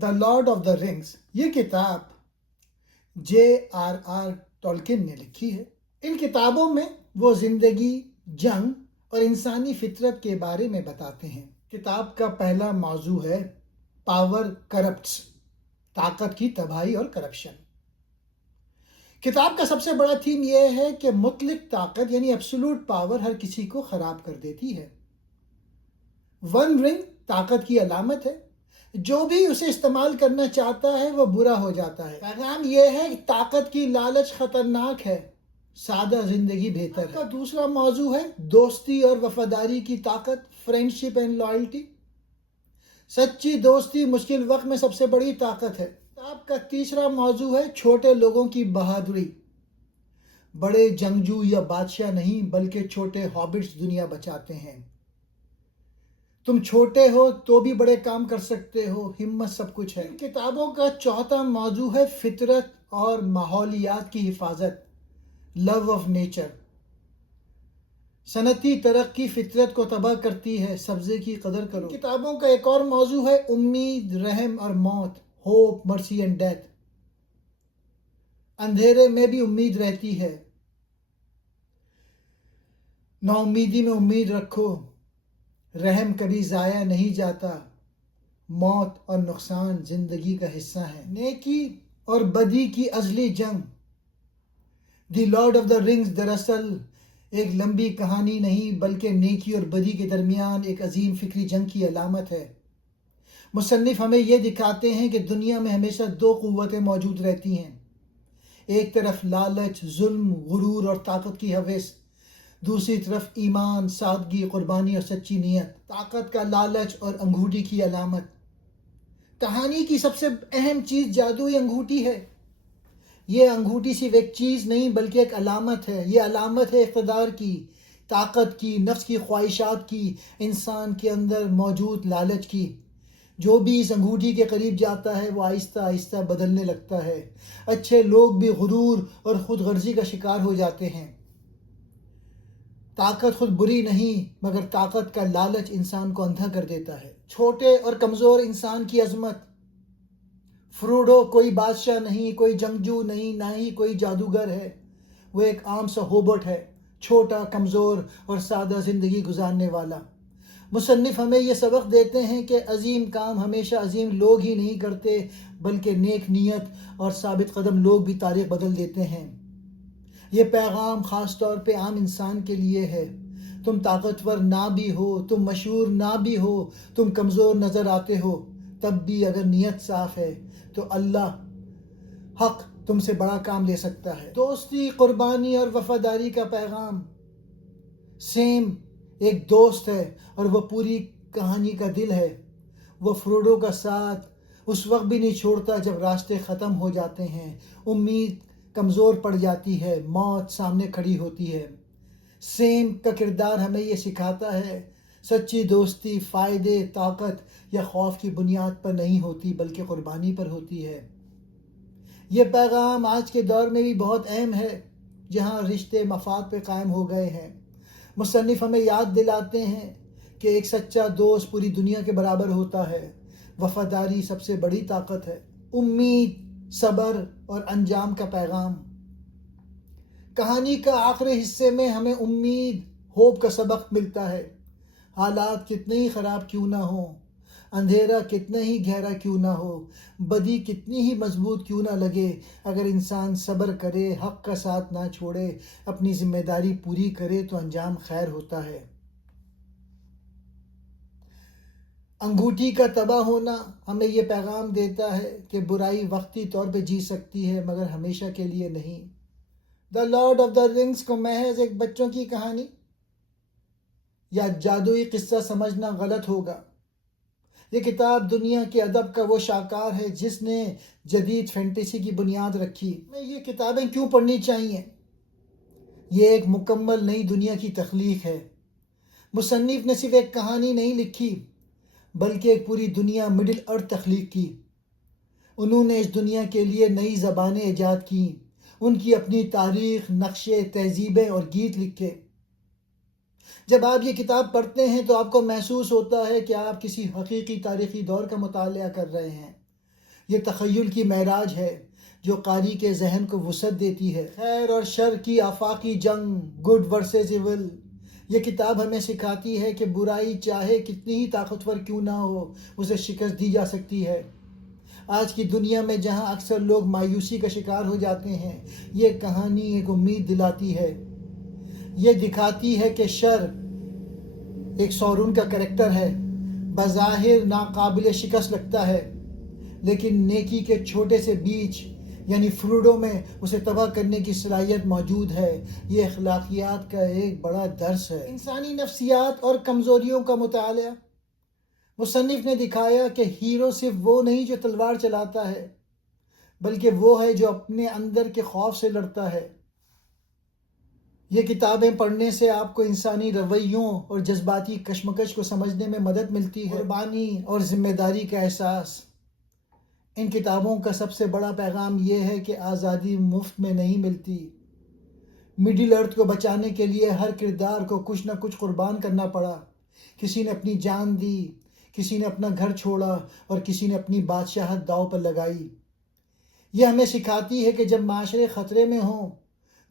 The lord of the rings یہ کتاب J.R.R. ٹولکن نے لکھی ہے۔ ان کتابوں میں وہ زندگی، جنگ اور انسانی فطرت کے بارے میں بتاتے ہیں۔ کتاب کا پہلا موضوع ہے پاور کرپٹس، طاقت کی تباہی اور کرپشن۔ کتاب کا سب سے بڑا تھیم یہ ہے کہ مطلق طاقت یعنی ایبسولوٹ پاور ہر کسی کو خراب کر دیتی ہے۔ ون رنگ طاقت کی علامت ہے، جو بھی اسے استعمال کرنا چاہتا ہے وہ برا ہو جاتا ہے۔ پیغام یہ ہے کہ طاقت کی لالچ خطرناک ہے، سادہ زندگی بہتر ہے۔ اس کا دوسرا موضوع ہے دوستی اور وفاداری کی طاقت، فرینڈشپ اینڈ لائلٹی۔ سچی دوستی مشکل وقت میں سب سے بڑی طاقت ہے۔ کتاب کا تیسرا موضوع ہے چھوٹے لوگوں کی بہادری۔ بڑے جنگجو یا بادشاہ نہیں بلکہ چھوٹے ہابٹس دنیا بچاتے ہیں۔ تم چھوٹے ہو تو بھی بڑے کام کر سکتے ہو، ہمت سب کچھ ہے۔ کتابوں کا چوتھا موضوع ہے فطرت اور ماحولیات کی حفاظت، لو آف نیچر۔ صنعتی ترقی فطرت کو تباہ کرتی ہے، سبزے کی قدر کرو۔ کتابوں کا ایک اور موضوع ہے امید، رحم اور موت، ہوپ، مرسی اینڈ ڈیتھ۔ اندھیرے میں بھی امید رہتی ہے، نا امیدی میں امید رکھو، رحم کبھی ضائع نہیں جاتا، موت اور نقصان زندگی کا حصہ ہے۔ نیکی اور بدی کی ازلی جنگ، دی لارڈ آف دا رنگز دراصل ایک لمبی کہانی نہیں بلکہ نیکی اور بدی کے درمیان ایک عظیم فکری جنگ کی علامت ہے۔ مصنف ہمیں یہ دکھاتے ہیں کہ دنیا میں ہمیشہ دو قوتیں موجود رہتی ہیں، ایک طرف لالچ، ظلم، غرور اور طاقت کی ہوس، دوسری طرف ایمان، سادگی، قربانی اور سچی نیت۔ طاقت کا لالچ اور انگوٹھی کی علامت۔ کہانی کی سب سے اہم چیز جادوئی انگوٹھی ہے۔ یہ انگوٹھی صرف ایک چیز نہیں بلکہ ایک علامت ہے۔ یہ علامت ہے اقتدار کی، طاقت کی، نفس کی خواہشات کی، انسان کے اندر موجود لالچ کی۔ جو بھی اس انگوٹھی کے قریب جاتا ہے وہ آہستہ آہستہ بدلنے لگتا ہے۔ اچھے لوگ بھی غرور اور خود غرضی کا شکار ہو جاتے ہیں۔ طاقت خود بری نہیں مگر طاقت کا لالچ انسان کو اندھا کر دیتا ہے۔ چھوٹے اور کمزور انسان کی عظمت۔ فروڈو کوئی بادشاہ نہیں، کوئی جنگجو نہیں، نہ ہی کوئی جادوگر ہے۔ وہ ایک عام سا ہوبٹ ہے، چھوٹا، کمزور اور سادہ زندگی گزارنے والا۔ مصنف ہمیں یہ سبق دیتے ہیں کہ عظیم کام ہمیشہ عظیم لوگ ہی نہیں کرتے بلکہ نیک نیت اور ثابت قدم لوگ بھی تاریخ بدل دیتے ہیں۔ یہ پیغام خاص طور پہ عام انسان کے لیے ہے۔ تم طاقتور نہ بھی ہو، تم مشہور نہ بھی ہو، تم کمزور نظر آتے ہو، تب بھی اگر نیت صاف ہے تو اللہ حق تم سے بڑا کام لے سکتا ہے۔ دوستی، قربانی اور وفاداری کا پیغام۔ سیم ایک دوست ہے اور وہ پوری کہانی کا دل ہے۔ وہ فروڈو کا ساتھ اس وقت بھی نہیں چھوڑتا جب راستے ختم ہو جاتے ہیں، امید کمزور پڑ جاتی ہے، موت سامنے کھڑی ہوتی ہے۔ سیم کا کردار ہمیں یہ سکھاتا ہے، سچی دوستی فائدے، طاقت یا خوف کی بنیاد پر نہیں ہوتی بلکہ قربانی پر ہوتی ہے۔ یہ پیغام آج کے دور میں بھی بہت اہم ہے جہاں رشتے مفاد پہ قائم ہو گئے ہیں۔ مصنف ہمیں یاد دلاتے ہیں کہ ایک سچا دوست پوری دنیا کے برابر ہوتا ہے۔ وفاداری سب سے بڑی طاقت ہے۔ امید، صبر اور انجام کا پیغام۔ کہانی کا آخری حصے میں ہمیں امید، ہوپ کا سبق ملتا ہے۔ حالات کتنے ہی خراب کیوں نہ ہوں، اندھیرا کتنا ہی گہرا کیوں نہ ہو، بدی کتنی ہی مضبوط کیوں نہ لگے، اگر انسان صبر کرے، حق کا ساتھ نہ چھوڑے، اپنی ذمہ داری پوری کرے تو انجام خیر ہوتا ہے۔ انگوٹھی کا تباہ ہونا ہمیں یہ پیغام دیتا ہے کہ برائی وقتی طور پہ جی سکتی ہے مگر ہمیشہ کے لیے نہیں۔ دا لارڈ آف دا رنگز کو محض ایک بچوں کی کہانی یا جادوئی قصہ سمجھنا غلط ہوگا۔ یہ کتاب دنیا کے ادب کا وہ شاہکار ہے جس نے جدید فینٹیسی کی بنیاد رکھی۔ میں یہ کتابیں کیوں پڑھنی چاہیے؟ یہ ایک مکمل نئی دنیا کی تخلیق ہے۔ مصنف نے صرف ایک کہانی نہیں لکھی بلکہ ایک پوری دنیا، مڈل ارتھ تخلیق کی۔ انہوں نے اس دنیا کے لیے نئی زبانیں ایجاد کیں، ان کی اپنی تاریخ، نقشے، تہذیبیں اور گیت لکھے۔ جب آپ یہ کتاب پڑھتے ہیں تو آپ کو محسوس ہوتا ہے کہ آپ کسی حقیقی تاریخی دور کا مطالعہ کر رہے ہیں۔ یہ تخیل کی معراج ہے جو قاری کے ذہن کو وسعت دیتی ہے. خیر اور شر کی آفاقی جنگ، گڈ ورسز ایول. یہ کتاب ہمیں سکھاتی ہے کہ برائی چاہے کتنی ہی طاقتور کیوں نہ ہو، اسے شکست دی جا سکتی ہے. آج کی دنیا میں جہاں اکثر لوگ مایوسی کا شکار ہو جاتے ہیں، یہ کہانی ایک امید دلاتی ہے. یہ دکھاتی ہے کہ شر ایک سورون کا کریکٹر ہے، بظاہر ناقابل شکست لگتا ہے، لیکن نیکی کے چھوٹے سے بیج یعنی فروڈو میں اسے تباہ کرنے کی صلاحیت موجود ہے. یہ اخلاقیات کا ایک بڑا درس ہے. انسانی نفسیات اور کمزوریوں کا مطالعہ. مصنف نے دکھایا کہ ہیرو صرف وہ نہیں جو تلوار چلاتا ہے، بلکہ وہ ہے جو اپنے اندر کے خوف سے لڑتا ہے. یہ کتابیں پڑھنے سے آپ کو انسانی رویوں اور جذباتی کشمکش کو سمجھنے میں مدد ملتی ہے. قربانی اور ذمہ داری کا احساس. ان کتابوں کا سب سے بڑا پیغام یہ ہے کہ آزادی مفت میں نہیں ملتی. مڈل ارتھ کو بچانے کے لیے ہر کردار کو کچھ نہ کچھ قربان کرنا پڑا. کسی نے اپنی جان دی، کسی نے اپنا گھر چھوڑا اور کسی نے اپنی بادشاہت داؤ پر لگائی. یہ ہمیں سکھاتی ہے کہ جب معاشرے خطرے میں ہوں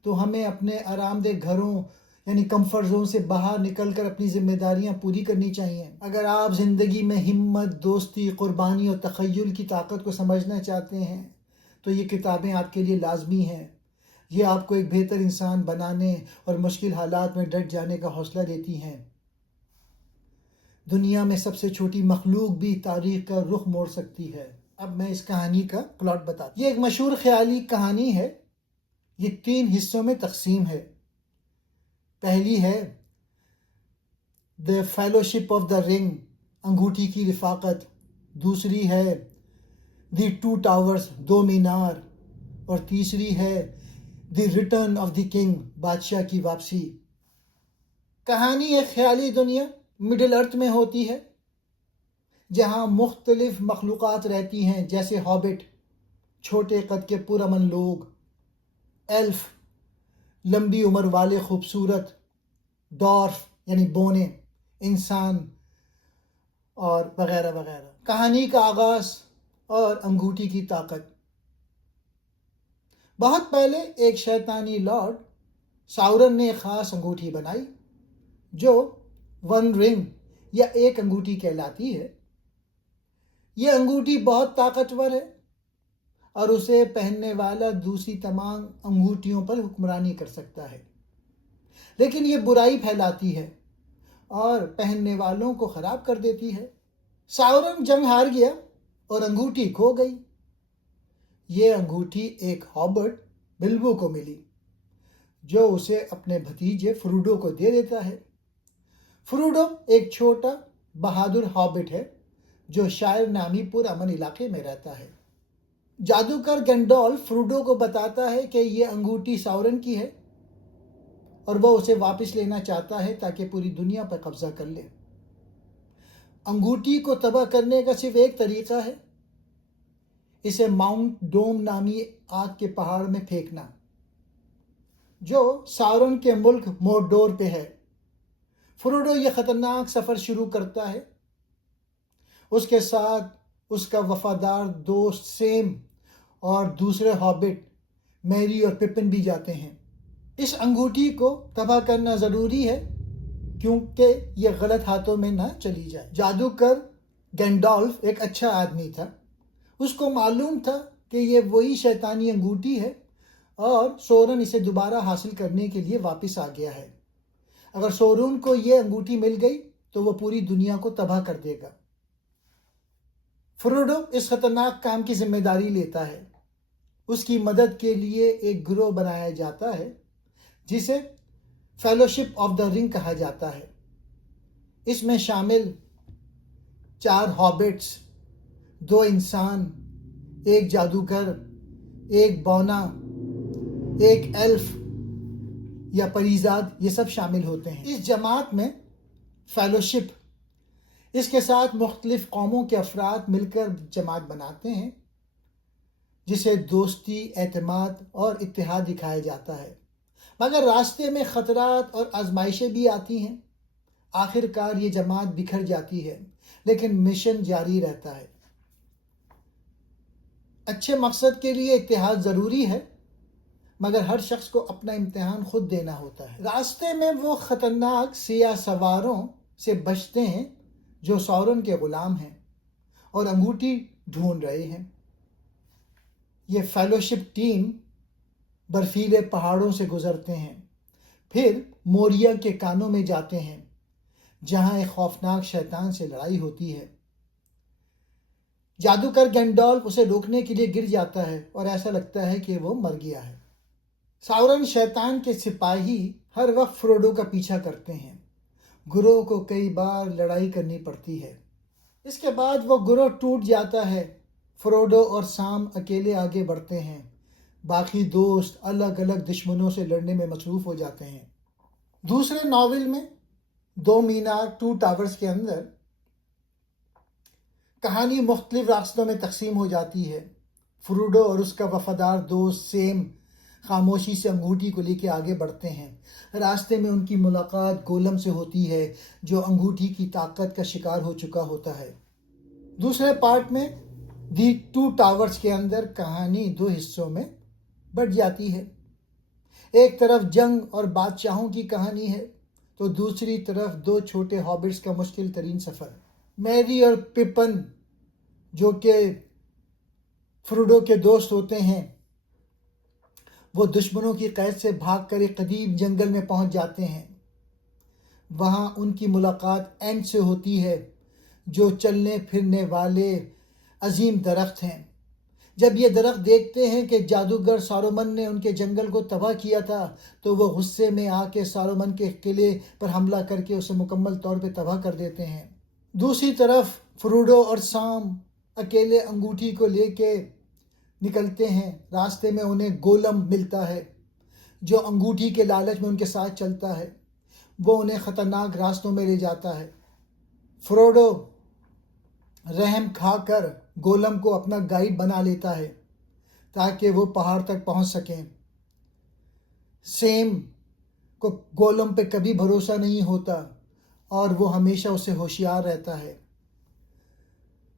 تو ہمیں اپنے آرام دہ گھروں یعنی کمفرٹ زون سے باہر نکل کر اپنی ذمہ داریاں پوری کرنی چاہیے. اگر آپ زندگی میں ہمت، دوستی، قربانی اور تخیل کی طاقت کو سمجھنا چاہتے ہیں تو یہ کتابیں آپ کے لیے لازمی ہیں. یہ آپ کو ایک بہتر انسان بنانے اور مشکل حالات میں ڈٹ جانے کا حوصلہ دیتی ہیں. دنیا میں سب سے چھوٹی مخلوق بھی تاریخ کا رخ موڑ سکتی ہے. اب میں اس کہانی کا پلاٹ بتاتا ہوں. یہ ایک مشہور خیالی کہانی ہے. یہ 3 حصوں میں تقسیم ہے. پہلی ہے The Fellowship of the Ring، انگوٹھی کی رفاقت. دوسری ہے The Two Towers، 2 مینار. اور تیسری ہے The Return of the King، بادشاہ کی واپسی. کہانی ایک خیالی دنیا مڈل ارتھ میں ہوتی ہے جہاں مختلف مخلوقات رہتی ہیں، جیسے ہابٹ چھوٹے قد کے پرامن لوگ، ایلف لمبی عمر والے خوبصورت، ڈارف یعنی بونے انسان، اور وغیرہ وغیرہ. کہانی کا آغاز اور انگوٹھی کی طاقت. بہت پہلے ایک شیطانی لارڈ ساورن نے ایک خاص انگوٹھی بنائی جو 1 رنگ یا ایک انگوٹھی کہلاتی ہے. یہ انگوٹھی بہت طاقتور ہے اور اسے پہننے والا دوسری تمام انگوٹھیوں پر حکمرانی کر سکتا ہے، لیکن یہ برائی پھیلاتی ہے اور پہننے والوں کو خراب کر دیتی ہے. ساورن جنگ ہار گیا اور انگوٹھی کھو گئی. یہ انگوٹھی ایک ہابٹ بلبو کو ملی جو اسے اپنے بھتیجے فروڈو کو دے دیتا ہے. فروڈو ایک چھوٹا بہادر ہابٹ ہے جو شاعر نامی پرامن علاقے میں رہتا ہے. جادوگر گینڈالف فروڈو کو بتاتا ہے کہ یہ انگوٹھی ساورن کی ہے اور وہ اسے واپس لینا چاہتا ہے تاکہ پوری دنیا پر قبضہ کر لے. انگوٹھی کو تباہ کرنے کا صرف ایک طریقہ ہے، اسے ماؤنٹ ڈوم نامی آگ کے پہاڑ میں پھینکنا جو ساورن کے ملک موڈور پہ ہے. فروڈو یہ خطرناک سفر شروع کرتا ہے. اس کے ساتھ اس کا وفادار دوست سیم اور دوسرے ہابٹ میری اور پپن بھی جاتے ہیں. اس انگوٹھی کو تباہ کرنا ضروری ہے کیونکہ یہ غلط ہاتھوں میں نہ چلی جائے. جادوگر گینڈالف ایک اچھا آدمی تھا. اس کو معلوم تھا کہ یہ وہی شیطانی انگوٹھی ہے اور سورن اسے دوبارہ حاصل کرنے کے لیے واپس آ گیا ہے. اگر سورون کو یہ انگوٹھی مل گئی تو وہ پوری دنیا کو تباہ کر دے گا. فروڈو اس خطرناک کام کی ذمہ داری لیتا ہے. اس کی مدد کے لیے ایک گروہ بنایا جاتا ہے جسے فیلوشپ آف دا رنگ کہا جاتا ہے. اس میں شامل 4 ہابٹس، 2 انسان، ایک جادوگر، ایک بونا، ایک ایلف یا پریزاد، یہ سب شامل ہوتے ہیں. اس جماعت میں فیلوشپ اس کے ساتھ مختلف قوموں کے افراد مل کر جماعت بناتے ہیں جسے دوستی، اعتماد اور اتحاد دکھایا جاتا ہے. مگر راستے میں خطرات اور آزمائشیں بھی آتی ہیں. آخر کار یہ جماعت بکھر جاتی ہے لیکن مشن جاری رہتا ہے. اچھے مقصد کے لیے اتحاد ضروری ہے، مگر ہر شخص کو اپنا امتحان خود دینا ہوتا ہے۔ راستے میں وہ خطرناک سیاہ سواروں سے بچتے ہیں جو سورن کے غلام ہیں اور انگوٹھی ڈھونڈ رہے ہیں۔ یہ فیلوشپ ٹیم برفیلے پہاڑوں سے گزرتے ہیں، پھر موریا کے کانوں میں جاتے ہیں جہاں ایک خوفناک شیطان سے لڑائی ہوتی ہے۔ جادوگر گینڈالف اسے روکنے کے لیے گر جاتا ہے اور ایسا لگتا ہے کہ وہ مر گیا ہے۔ ساورن شیطان کے سپاہی ہر وقت فروڈو کا پیچھا کرتے ہیں۔ گروہ کو کئی بار لڑائی کرنی پڑتی ہے۔ اس کے بعد وہ گروہ ٹوٹ جاتا ہے۔ فروڈو اور سام اکیلے آگے بڑھتے ہیں، باقی دوست الگ الگ دشمنوں سے لڑنے میں مصروف ہو جاتے ہیں۔ دوسرے ناول میں دو مینار ٹو ٹاورز کے اندر کہانی مختلف راستوں میں تقسیم ہو جاتی ہے۔ فروڈو اور اس کا وفادار دوست سیم خاموشی سے انگوٹھی کو لے کے آگے بڑھتے ہیں۔ راستے میں ان کی ملاقات گولم سے ہوتی ہے جو انگوٹھی کی طاقت کا شکار ہو چکا ہوتا ہے۔ دوسرے پارٹ میں دی ٹو ٹاورز کے اندر کہانی دو حصوں میں بٹ جاتی ہے۔ ایک طرف جنگ اور بادشاہوں کی کہانی ہے تو دوسری طرف دو چھوٹے ہابٹس کا مشکل ترین سفر۔ میری اور پپن جو کہ فروڈو کے دوست ہوتے ہیں، وہ دشمنوں کی قید سے بھاگ کر ایک قدیم جنگل میں پہنچ جاتے ہیں۔ وہاں ان کی ملاقات اینٹ سے ہوتی ہے جو چلنے پھرنے والے عظیم درخت ہیں۔ جب یہ درخت دیکھتے ہیں کہ جادوگر سارومن نے ان کے جنگل کو تباہ کیا تھا تو وہ غصے میں آ کے سارومن کے قلعے پر حملہ کر کے اسے مکمل طور پہ تباہ کر دیتے ہیں۔ دوسری طرف فروڈو اور سام اکیلے انگوٹھی کو لے کے نکلتے ہیں۔ راستے میں انہیں گولم ملتا ہے جو انگوٹھی کے لالچ میں ان کے ساتھ چلتا ہے۔ وہ انہیں خطرناک راستوں میں لے جاتا ہے۔ فروڈو رحم کھا کر گولم کو اپنا گائیڈ بنا لیتا ہے تاکہ وہ پہاڑ تک پہنچ سکیں۔ سیم کو گولم پہ کبھی بھروسہ نہیں ہوتا اور وہ ہمیشہ اسے ہوشیار رہتا ہے۔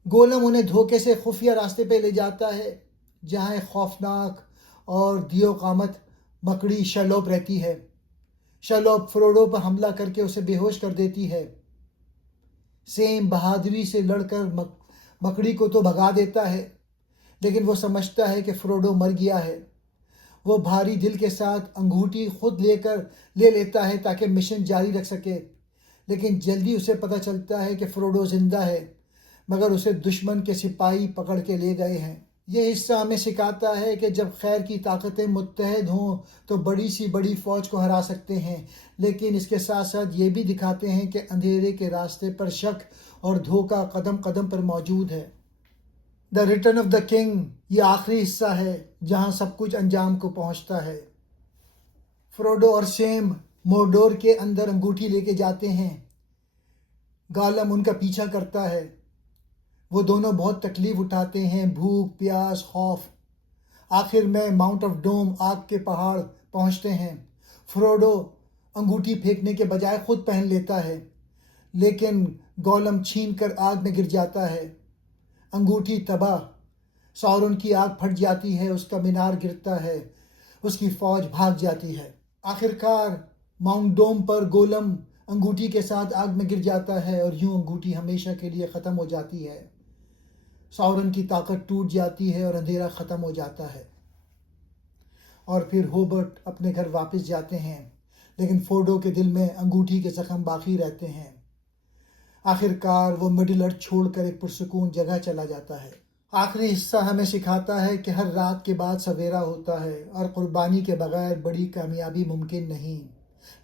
گولم انہیں دھوکے سے خفیہ راستے پہ لے جاتا ہے جہاں ایک خوفناک اور دیو قامت مکڑی شیلوپ رہتی ہے۔ شیلوپ فروڈو پر حملہ کر کے اسے بے ہوش کر دیتی ہے۔ سیم بہادری سے لڑ کر مکڑی کو تو بھگا دیتا ہے، لیکن وہ سمجھتا ہے کہ فروڈو مر گیا ہے۔ وہ بھاری دل کے ساتھ انگوٹھی خود لے لیتا ہے تاکہ مشن جاری رکھ سکے، لیکن جلدی اسے پتہ چلتا ہے کہ فروڈو زندہ ہے مگر اسے دشمن کے سپاہی پکڑ کے لے گئے ہیں۔ یہ حصہ ہمیں سکھاتا ہے کہ جب خیر کی طاقتیں متحد ہوں تو بڑی سی بڑی فوج کو ہرا سکتے ہیں، لیکن اس کے ساتھ ساتھ یہ بھی دکھاتے ہیں کہ اندھیرے کے راستے پر شک اور دھوکہ قدم قدم پر موجود ہے۔ The return of the king یہ آخری حصہ ہے جہاں سب کچھ انجام کو پہنچتا ہے۔ فروڈو اور سیم موردور کے اندر انگوٹھی لے کے جاتے ہیں۔ گالم ان کا پیچھا کرتا ہے۔ وہ دونوں بہت تکلیف اٹھاتے ہیں، بھوک، پیاس، خوف۔ آخر میں ماؤنٹ آف ڈوم آگ کے پہاڑ پہنچتے ہیں۔ فروڈو انگوٹھی پھینکنے کے بجائے خود پہن لیتا ہے، لیکن گولم چھین کر آگ میں گر جاتا ہے۔ انگوٹھی تباہ، سورن کی آگ پھٹ جاتی ہے، اس کا مینار گرتا ہے، اس کی فوج بھاگ جاتی ہے۔ آخرکار ماؤنٹ ڈوم پر گولم انگوٹھی کے ساتھ آگ میں گر جاتا ہے اور یوں انگوٹھی ہمیشہ کے لیے ختم ہو جاتی ہے۔ سورن کی طاقت ٹوٹ جاتی ہے اور اندھیرا ختم ہو جاتا ہے، اور پھر ہوبرٹ اپنے گھر واپس جاتے ہیں، لیکن فروڈو کے دل میں انگوٹھی کے زخم باقی رہتے ہیں۔ آخرکار وہ مڈل ارتھ چھوڑ کر ایک پرسکون جگہ چلا جاتا ہے۔ آخری حصہ ہمیں سکھاتا ہے کہ ہر رات کے بعد سویرا ہوتا ہے اور قربانی کے بغیر بڑی کامیابی ممکن نہیں۔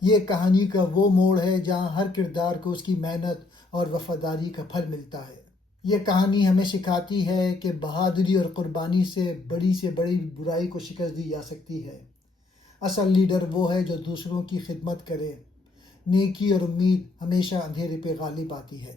یہ کہانی کا وہ موڑ ہے جہاں ہر کردار کو اس کی محنت اور وفاداری کا پھل ملتا ہے۔ یہ کہانی ہمیں سکھاتی ہے کہ بہادری اور قربانی سے بڑی برائی کو شکست دی جا سکتی ہے۔ اصل لیڈر وہ ہے جو دوسروں کی خدمت کرے۔ نیکی اور امید ہمیشہ اندھیرے پہ غالب آتی ہے۔